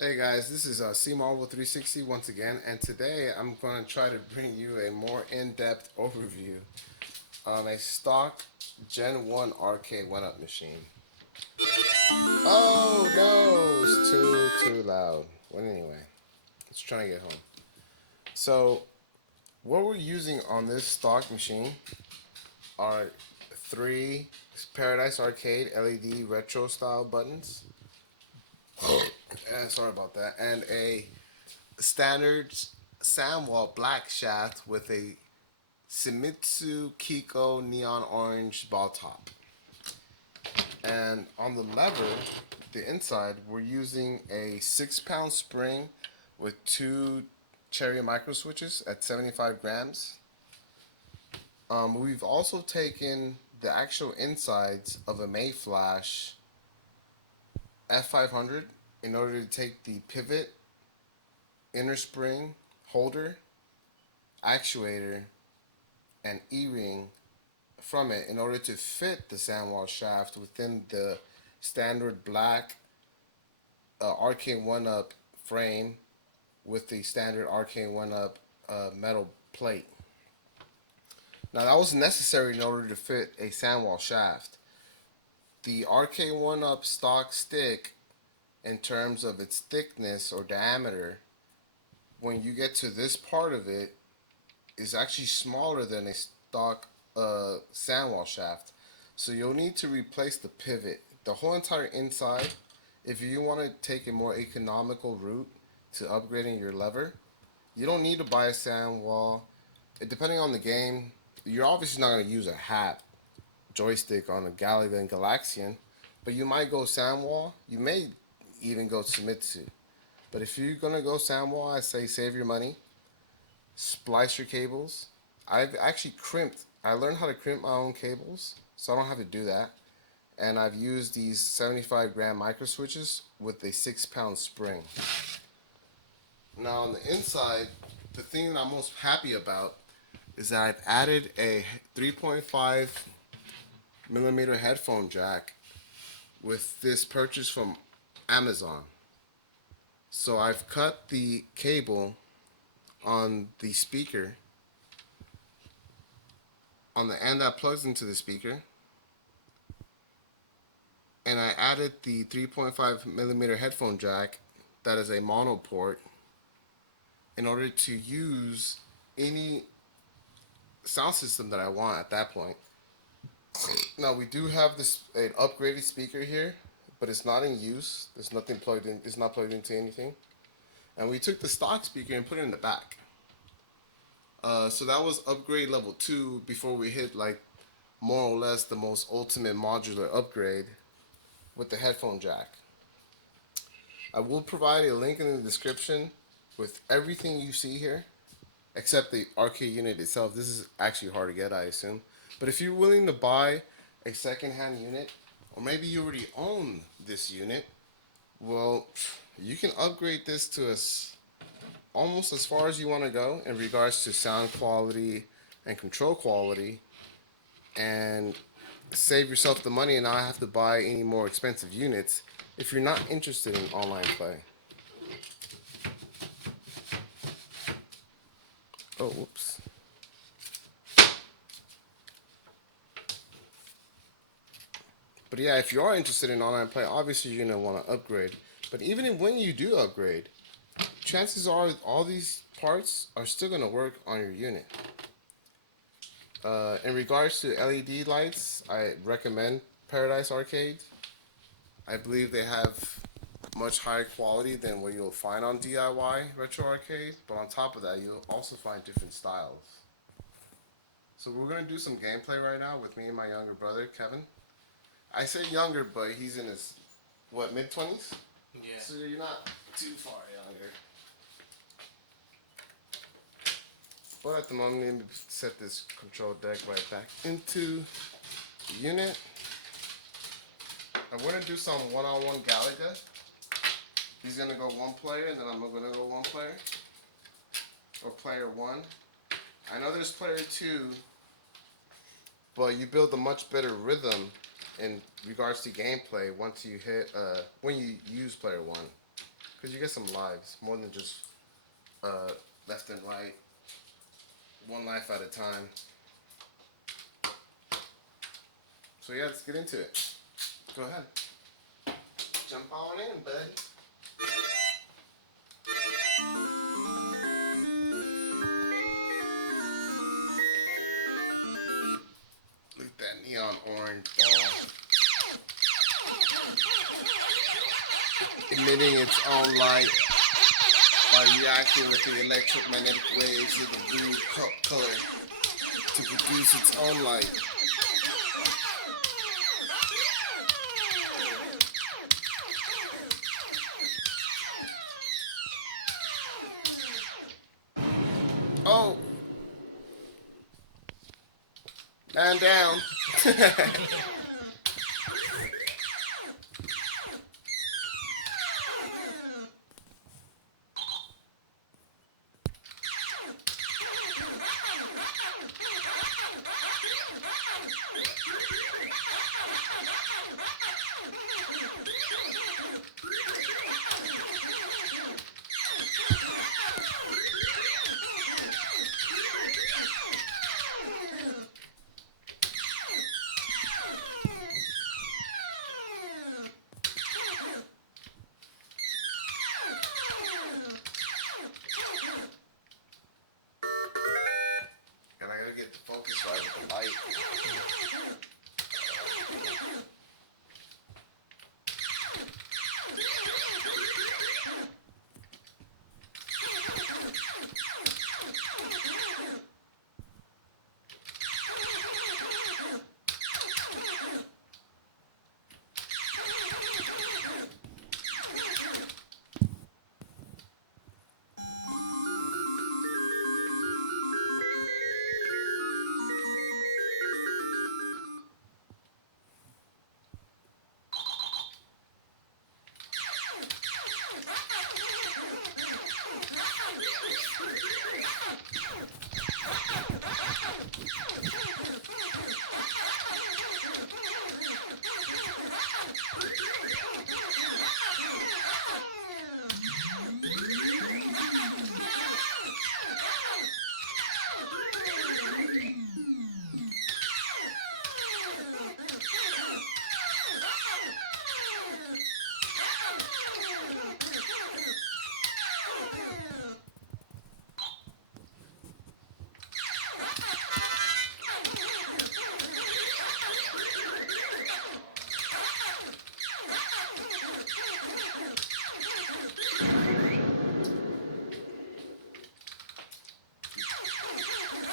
Hey guys, this is C Marvel 360 once again, and today I'm going to try to bring you a more in-depth overview on a stock Gen 1 arcade 1-up machine. Oh no, it's too loud. Well, anyway, let's try to get home. So, what we're using on this stock machine are three Paradise Arcade LED retro style buttons. Sorry about that, and a standard Samwell black shaft with a Shimizu Kiko neon orange ball top. And on the lever, the inside, we're using a 6 pound spring with two cherry micro switches at 75 grams. We've also taken the actual insides of a Mayflash F500 in order to take the pivot, inner spring, holder, actuator, and E-ring from it in order to fit the sandwall shaft within the standard black Arcane 1-up frame with the standard Arcane 1-up metal plate. Now that was necessary in order to fit a sandwall shaft. The Arcane 1-up stock stick, in terms of its thickness or diameter, when you get to this part of it, is actually smaller than a stock sandwall shaft. So you'll need to replace the pivot. The whole entire inside, if you want to take a more economical route to upgrading your lever, you don't need to buy a sandwall. Depending on the game, you're obviously not going to use a hat joystick on a Galaga and Galaxian, but you might go sandwall. You may even go Shimizu. But if you're going to go sandwall, I say save your money, splice your cables. I've actually crimped. I learned how to crimp my own cables, so I don't have to do that. And I've used these 75-gram micro switches with a 6 pound spring. Now on the inside, the thing that I'm most happy about is that I've added a 3.5 millimeter headphone jack with this purchase from Amazon. So I've cut the cable on the speaker, on the end that plugs into the speaker, and I added the 3.5 millimeter headphone jack that is a mono port in order to use any sound system that I want at that point. Now we do have this an upgraded speaker here, but it's not in use. There's nothing plugged in. It's not plugged into anything. And we took the stock speaker and put it in the back. So that was upgrade level 2 before we hit like more or less the most ultimate modular upgrade with the headphone jack. I will provide a link in the description with everything you see here, except the arcade unit itself. This is actually hard to get, I assume. But if you're willing to buy a second-hand unit, or maybe you already own this unit, well, you can upgrade this to almost as far as you want to go in regards to sound quality and control quality, and save yourself the money and not have to buy any more expensive units if you're not interested in online play. Oh, whoops. But yeah, if you are interested in online play, obviously you're gonna want to upgrade. But even when you do upgrade, chances are all these parts are still gonna work on your unit. In regards to LED lights, I recommend Paradise Arcade. I believe they have much higher quality than what you'll find on DIY Retro Arcade. But on top of that, you'll also find different styles. So we're gonna do some gameplay right now with me and my younger brother, Kevin. I say younger, but he's in his what, mid-20s? Yeah. So you're not too far younger. But at the moment, let me set this control deck right back into the unit. I'm gonna do some one-on-one Galaga. He's gonna go one player, and then I'm gonna go one player, or player one. I know there's player two, but you build a much better rhythm in regards to gameplay once you hit when you use player one. because you get some lives more than just left and right, one life at a time. So yeah, let's get into it. Go ahead. Jump on in, bud. Look at that neon orange ball. Emitting its own light by reacting with the electromagnetic waves of the blue color to produce its own light. Oh! Man down. And I gotta get the focus right with the light.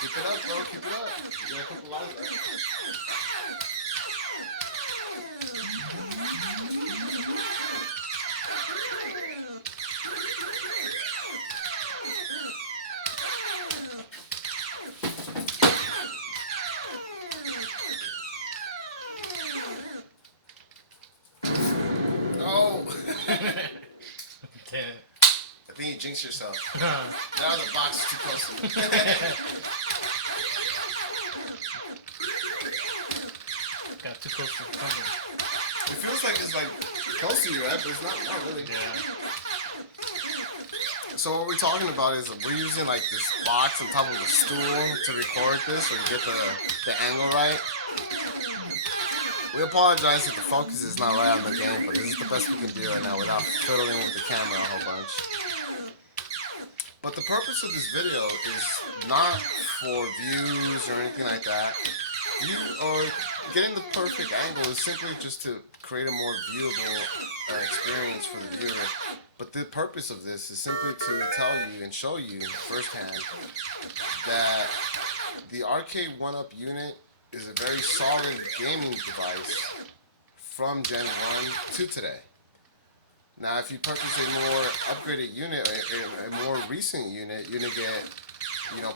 Keep it up, bro. Keep it up. You got a couple lives left. Oh! Damn. I think you jinxed yourself. Now the box is too close to me. Got too close to the camera. It feels like it's like close to you, right? But it's not really. Yeah. So what we're talking about is we're using like this box on top of a stool to record this or to get the angle right. We apologize if the focus is not right on the game, but this is the best we can do right now without fiddling with the camera a whole bunch. But the purpose of this video is not for views or anything like that. Getting the perfect angle is simply just to create a more viewable experience for the viewer. But the purpose of this is simply to tell you and show you firsthand that the Arcade 1-Up unit is a very solid gaming device from Gen 1 to today. Now, if you purchase a more upgraded unit, a more recent unit, you're gonna get,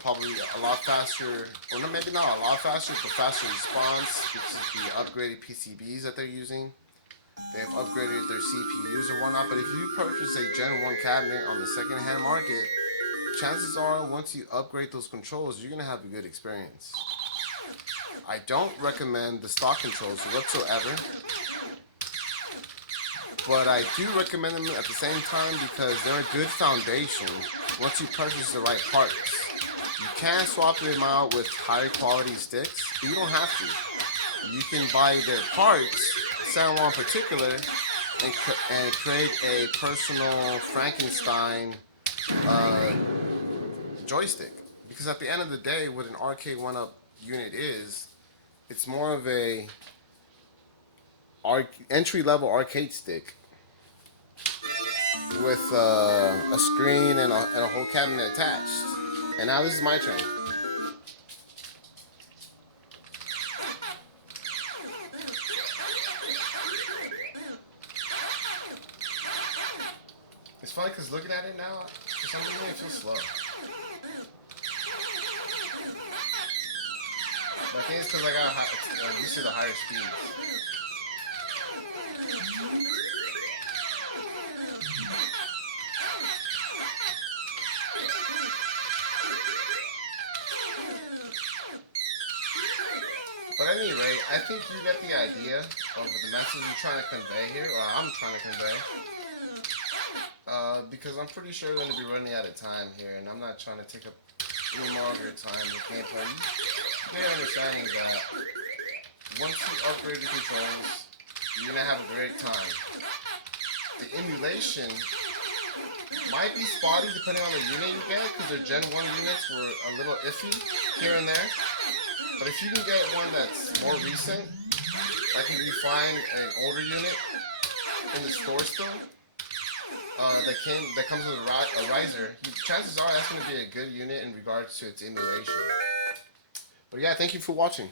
probably a lot faster, or no, maybe not a lot faster, but faster response because of the upgraded PCBs that they're using. They've upgraded their CPUs or whatnot. But if you purchase a Gen 1 cabinet on the second-hand market, chances are once you upgrade those controls, you're gonna have a good experience. I don't recommend the stock controls whatsoever. but I do recommend them at the same time because they're a good foundation once you purchase the right parts. You can swap them out with higher quality sticks, but you don't have to. You can buy their parts, sell one in particular, and create a personal Frankenstein uh, joystick. Because at the end of the day, what an arcade one-up unit is, it's more of a entry-level arcade stick with a screen and a whole cabinet attached. And now this is my turn. It's funny because looking at it now, for some reason it feels slow. But I think it's because I got used to the higher speeds. But at any rate, I think you get the idea of the message you're trying to convey here, or I'm trying to convey. Because I'm pretty sure we're going to be running out of time here, and I'm not trying to take up any more of your time with gameplay. You get understanding that once you upgrade the controls, you're going to have a great time. The emulation might be spotty depending on the unit you get, because their Gen 1 units were a little iffy here and there. But if you can get one that's more recent, I can refine an older unit in the store still, that comes with a riser, chances are that's going to be a good unit in regards to its emulation. But yeah, thank you for watching.